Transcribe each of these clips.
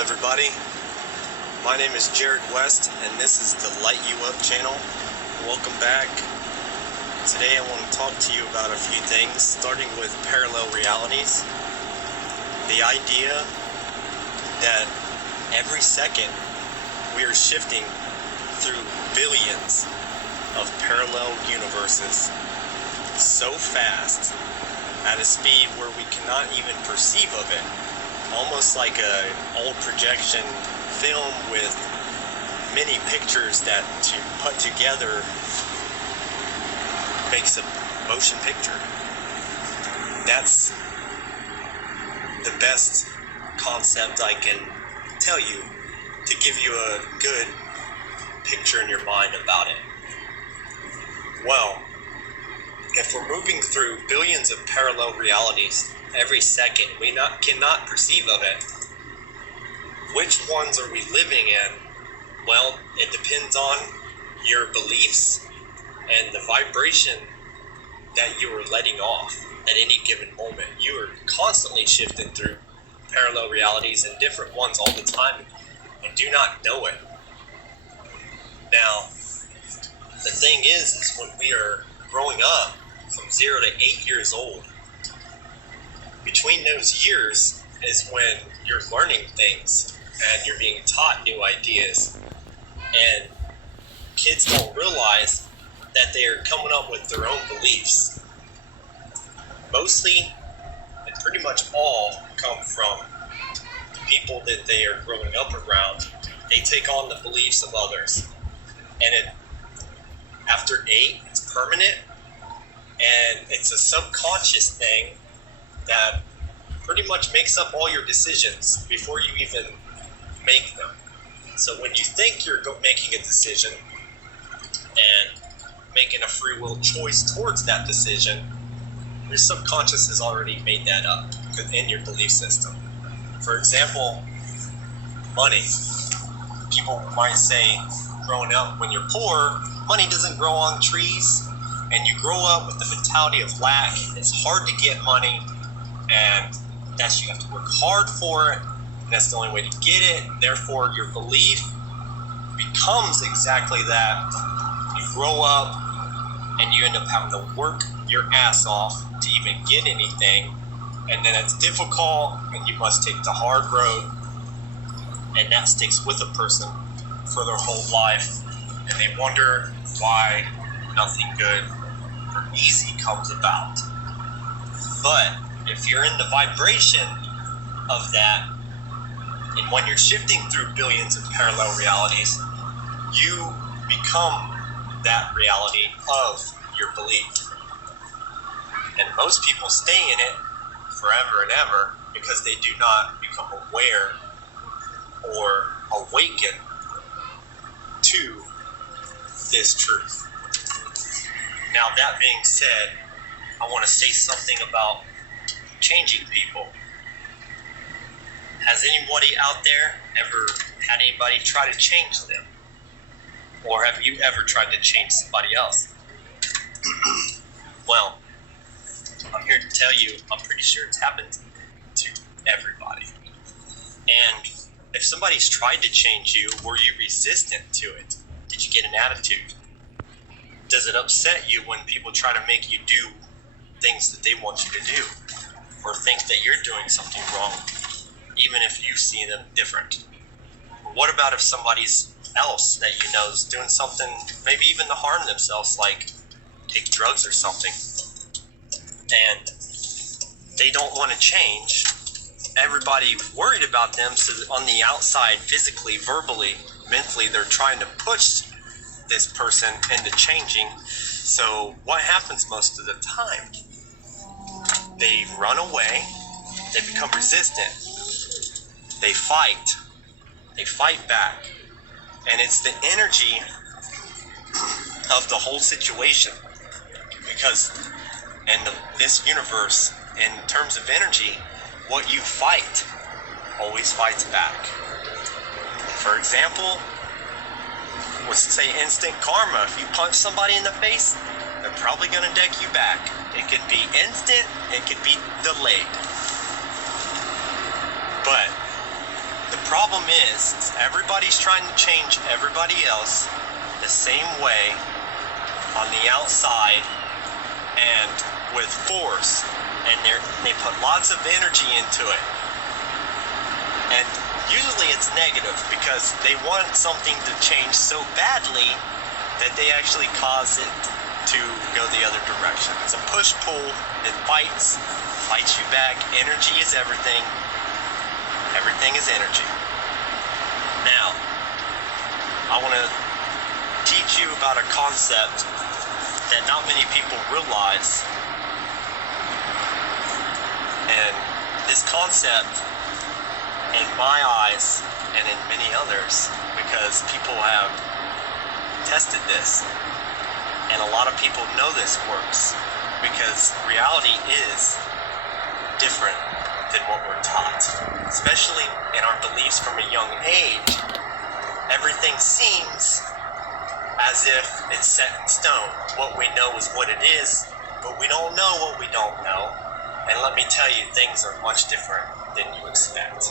everybody. My name is Jared West, and this is the Light You Up channel. Welcome back. Today I want to talk to you about a few things, starting with parallel realities. The idea that every second we are shifting through billions of parallel universes so fast at a speed where we cannot even perceive of it. Almost like an old projection film with many pictures that to put together makes a motion picture. That's the best concept I can tell you to give you a good picture in your mind about it. Well, if we're moving through billions of parallel realities every second, we cannot perceive of it. Which ones are we living in? Well, it depends on your beliefs and the vibration that you are letting off at any given moment. You are constantly shifting through parallel realities and different ones all the time and do not know it. Now, the thing is when we are growing up from 0 to 8 years old, between those years is when you're learning things and you're being taught new ideas. And kids don't realize that they are coming up with their own beliefs. Mostly, and pretty much all, come from the people that they are growing up around. They take on the beliefs of others. And after 8, it's permanent. And it's a subconscious thing that pretty much makes up all your decisions before you even make them. So when you think you're making a decision and making a free will choice towards that decision, your subconscious has already made that up in your belief system. For example, money. People might say, growing up, when you're poor, money doesn't grow on trees, and you grow up with the mentality of lack. It's hard to get money, and you have to work hard for it. And that's the only way to get it. Therefore, your belief becomes exactly that. You grow up, and you end up having to work your ass off to even get anything, and then it's difficult, and you must take the hard road, and that sticks with a person for their whole life, and they wonder why nothing good or easy comes about. But if you're in the vibration of that, and when you're shifting through billions of parallel realities, you become that reality of your belief. And most people stay in it forever and ever because they do not become aware or awaken to this truth. Now, that being said, I want to say something about changing people. Has anybody out there ever had anybody try to change them? Or have you ever tried to change somebody else? Well, I'm here to tell you, I'm pretty sure it's happened to everybody. And if somebody's tried to change you, were you resistant to it? Did you get an attitude? Does it upset you when people try to make you do things that they want you to do? Or think that you're doing something wrong, even if you see them different? What about if somebody else that you know is doing something, maybe even to harm themselves, like take drugs or something, and they don't want to change? Everybody's worried about them, so on the outside, physically, verbally, mentally, they're trying to push this person into changing. So what happens most of the time? They run away, they become resistant, they fight back, and it's the energy of the whole situation. Because in this universe, in terms of energy, what you fight always fights back. For example, let's say instant karma. If you punch somebody in the face, they're probably going to deck you back. It could be instant, it could be delayed. But the problem is everybody's trying to change everybody else the same way on the outside and with force, and they put lots of energy into it. And usually it's negative because they want something to change so badly that they actually cause it to go the other direction. It's a push-pull. It fights you back. Energy is everything. Everything is energy. Now, I want to teach you about a concept that not many people realize. And this concept, in my eyes and in many others, because people have tested this, and a lot of people know this works, because reality is different than what we're taught, especially in our beliefs from a young age. Everything seems as if it's set in stone. What we know is what it is, but we don't know what we don't know. And let me tell you, things are much different than you expect.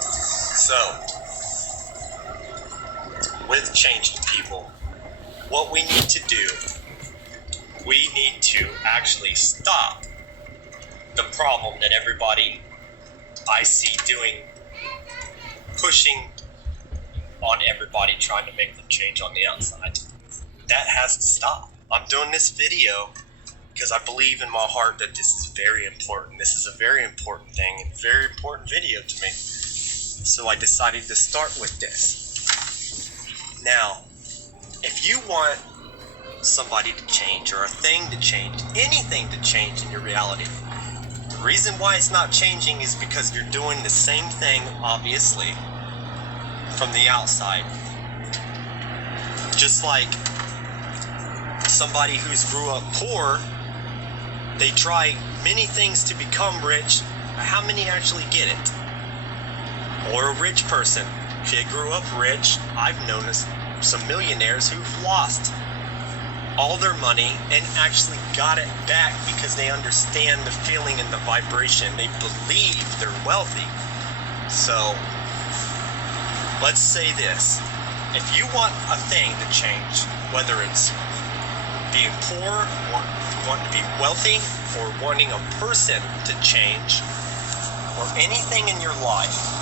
So, with changing people, what we need to do, we need to actually stop the problem that everybody I see doing, pushing on everybody, trying to make them change on the outside. That has to stop. I'm doing this video because I believe in my heart that this is very important. This is a very important thing and very important video to me. So I decided to start with this. Now, if you want somebody to change or a thing to change, anything to change in your reality, the reason why it's not changing is because you're doing the same thing, obviously, from the outside. Just like somebody who's grew up poor, they try many things to become rich, but how many actually get it? Or a rich person, they grew up rich. I've known some millionaires who've lost all their money and actually got it back because they understand the feeling and the vibration. They believe they're wealthy. So, let's say this. If you want a thing to change, whether it's being poor, or wanting to be wealthy, or wanting a person to change, or anything in your life,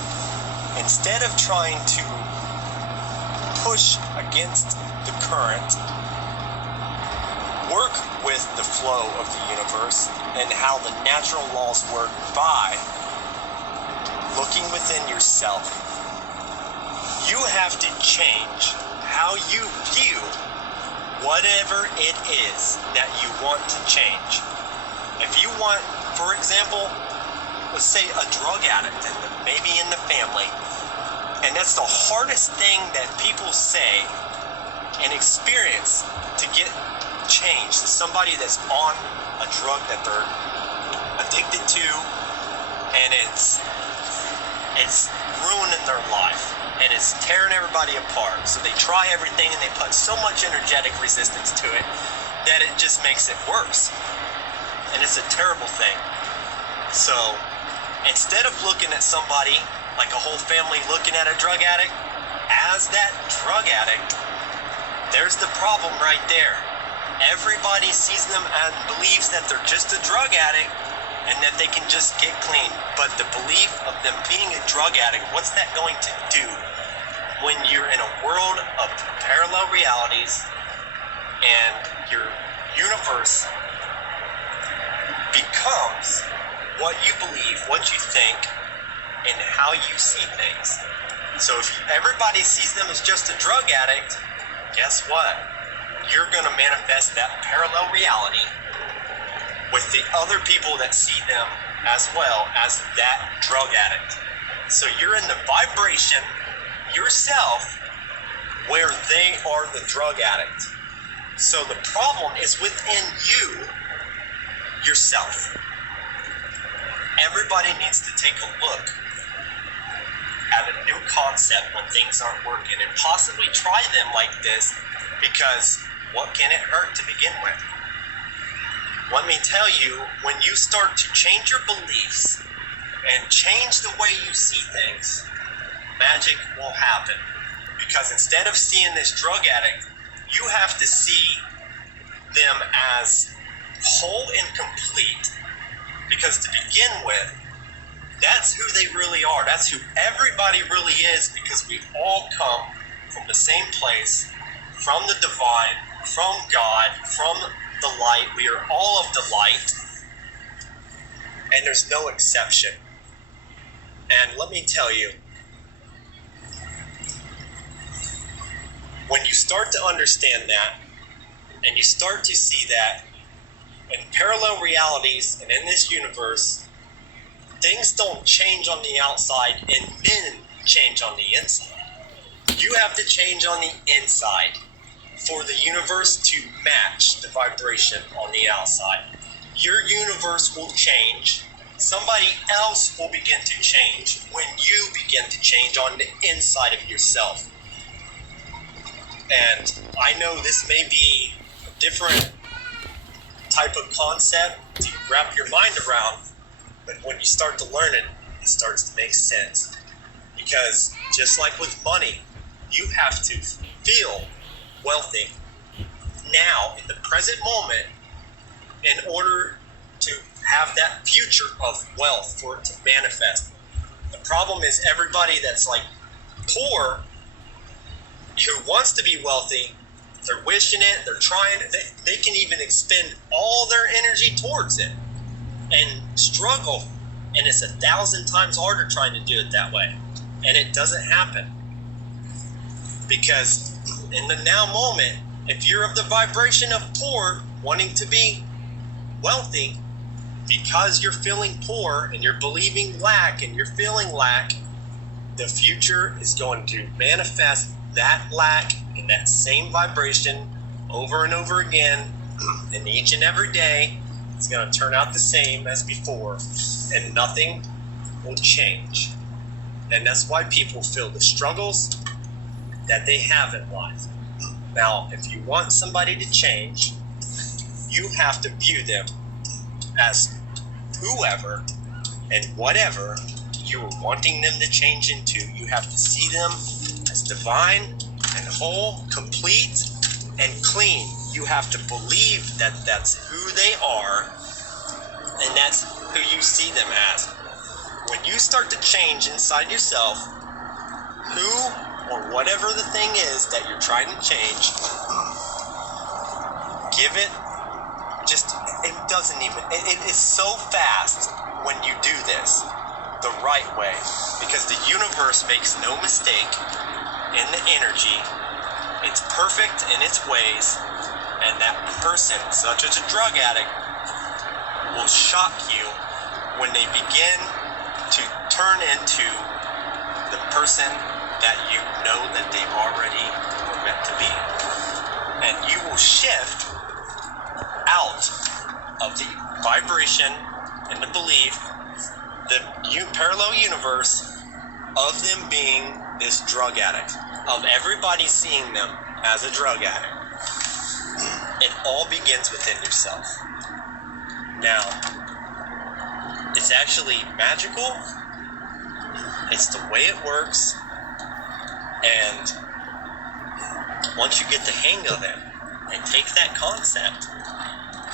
instead of trying to push against the current, work with the flow of the universe and how the natural laws work by looking within yourself. You have to change how you view whatever it is that you want to change. If you want, for example, let's say a drug addict, maybe in the family, and that's the hardest thing that people say and experience to get change, to somebody that's on a drug that they're addicted to, and it's ruining their life and it's tearing everybody apart. So they try everything and they put so much energetic resistance to it that it just makes it worse, and it's a terrible thing. So instead of looking at somebody, like a whole family looking at a drug addict as that drug addict, there's the problem right there. Everybody sees them and believes that they're just a drug addict and that they can just get clean. But the belief of them being a drug addict, what's that going to do when you're in a world of parallel realities and your universe becomes what you believe, what you think, and how you see things? So if everybody sees them as just a drug addict, guess what? You're going to manifest that parallel reality with the other people that see them as well as that drug addict. So you're in the vibration yourself where they are the drug addict. So the problem is within you, yourself. Everybody needs to take a look at a new concept when things aren't working and possibly try them like this, because what can it hurt to begin with? Let me tell you, when you start to change your beliefs and change the way you see things, magic will happen. Because instead of seeing this drug addict, you have to see them as whole and complete. Because to begin with, that's who they really are. That's who everybody really is, because we all come from the same place, from the divine, from God, from the light. We are all of the light, and there's no exception. And let me tell you, when you start to understand that, and you start to see that in parallel realities and in this universe, things don't change on the outside and then change on the inside. You have to change on the inside for the universe to match the vibration on the outside. Your universe will change. Somebody else will begin to change when you begin to change on the inside of yourself. And I know this may be a different type of concept to wrap your mind around, but when you start to learn it, it starts to make sense. Because just like with money, you have to feel wealthy now in the present moment in order to have that future of wealth for it to manifest. The problem is everybody that's like poor, who wants to be wealthy, they're wishing it, they're trying it, they can even expend all their energy towards it and struggle, and it's 1,000 times harder trying to do it that way, and it doesn't happen. Because in the now moment, if you're of the vibration of poor, wanting to be wealthy, because you're feeling poor and you're believing lack and you're feeling lack, the future is going to manifest that lack in that same vibration over and over again, and each and every day it's going to turn out the same as before, and nothing will change. And that's why people feel the struggles that they have in life. Now, if you want somebody to change, you have to view them as whoever and whatever you are wanting them to change into. You have to see them as divine and whole, complete and clean. You have to believe that that's who they are, and that's who you see them as. When you start to change inside yourself, who or whatever the thing is that you're trying to change, give it, just, it doesn't even, it is so fast when you do this the right way, because the universe makes no mistake in the energy. It's perfect in its ways, and that person, such as a drug addict, will shock you when they begin to turn into the person that you know that they already were meant to be. And you will shift out of the vibration and the belief, the parallel universe of them being this drug addict, of everybody seeing them as a drug addict. It all begins within yourself. Now, it's actually magical. It's the way it works. And once you get the hang of it and take that concept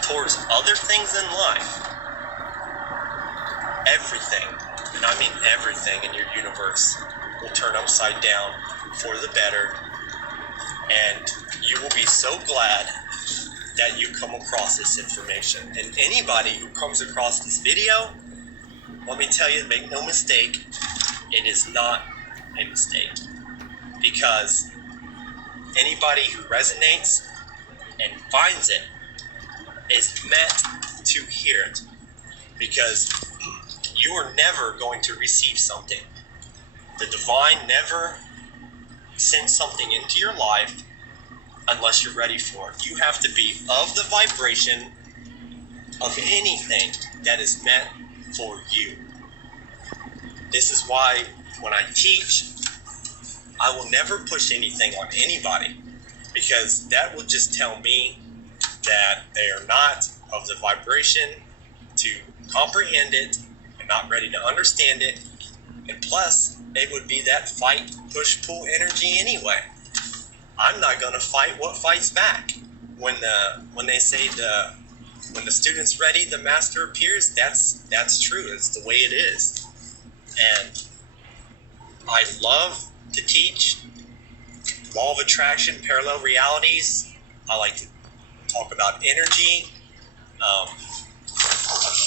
towards other things in life, everything, and I mean everything in your universe, will turn upside down for the better. And you will be so glad that you come across this information. And anybody who comes across this video, let me tell you, make no mistake, it is not a mistake. Because anybody who resonates and finds it is meant to hear it. Because you are never going to receive something. The divine never sends something into your life unless you're ready for it. You have to be of the vibration of anything that is meant for you. This is why when I teach, I will never push anything on anybody, because that will just tell me that they are not of the vibration to comprehend it and not ready to understand it. And plus, it would be that fight, push, pull energy anyway. I'm not going to fight what fights back. When they say when the student's ready, the master appears, that's true. It's the way it is. And I love to teach law of attraction, parallel realities. I like to talk about energy,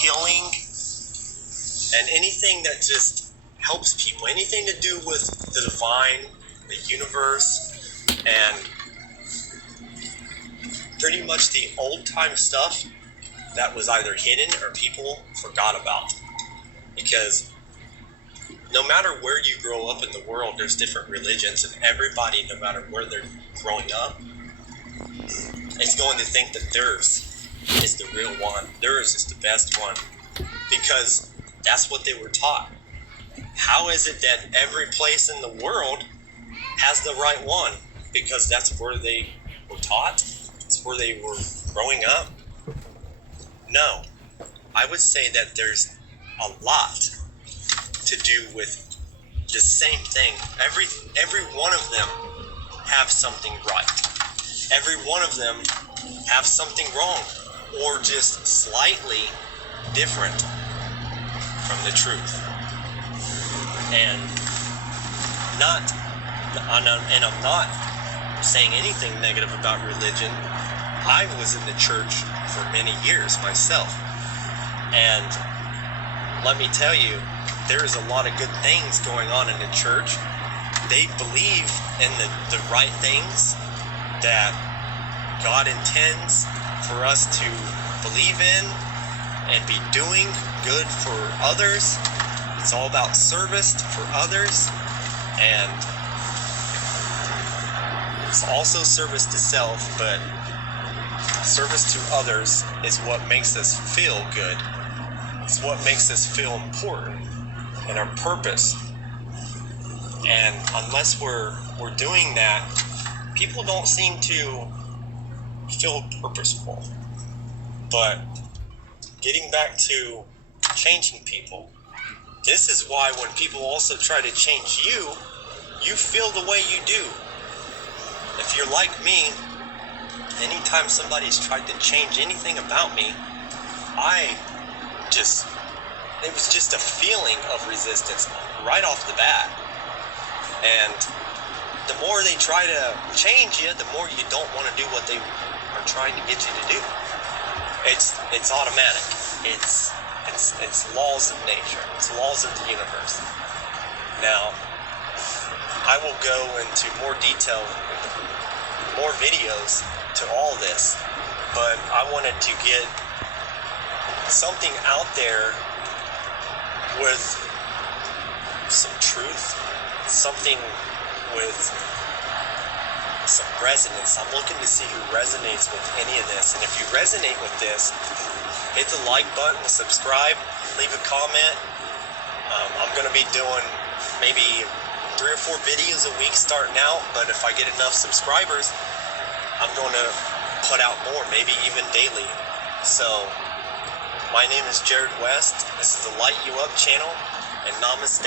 healing, and anything that just helps people. Anything to do with the divine, the universe, and pretty much the old-time stuff that was either hidden or people forgot about. Because no matter where you grow up in the world, there's different religions, and everybody, no matter where they're growing up, is going to think that theirs is the real one. Theirs is the best one. Because that's what they were taught. How is it that every place in the world has the right one? Because that's where they were taught? It's where they were growing up? No. I would say that there's a lot to do with the same thing. Every one of them have something right. Every one of them have something wrong, or just slightly different from the truth. And I'm not saying anything negative about religion. I was in the church for many years myself, and let me tell you, there is a lot of good things going on in the church. They believe in the right things that God intends for us to believe in and be doing good for others. It's all about service for others, and it's also service to self, but service to others is what makes us feel good. It's what makes us feel important and our purpose. And unless we're doing that, people don't seem to feel purposeful. But getting back to changing people, this is why when people also try to change you, you feel the way you do. If you're like me, anytime somebody's tried to change anything about me, it was just a feeling of resistance right off the bat. And the more they try to change you, the more you don't want to do what they are trying to get you to do. It's automatic. It's laws of nature. It's laws of the universe. Now, I will go into more detail, more videos to all this, but I wanted to get something out there with some truth, something with some resonance. I'm looking to see who resonates with any of this, and if you resonate with this, hit the like button, subscribe, leave a comment. I'm going to be doing maybe 3 or 4 videos a week starting out, but if I get enough subscribers, I'm going to put out more, maybe even daily. So, my name is Jared West. This is the Light You Up channel, and namaste.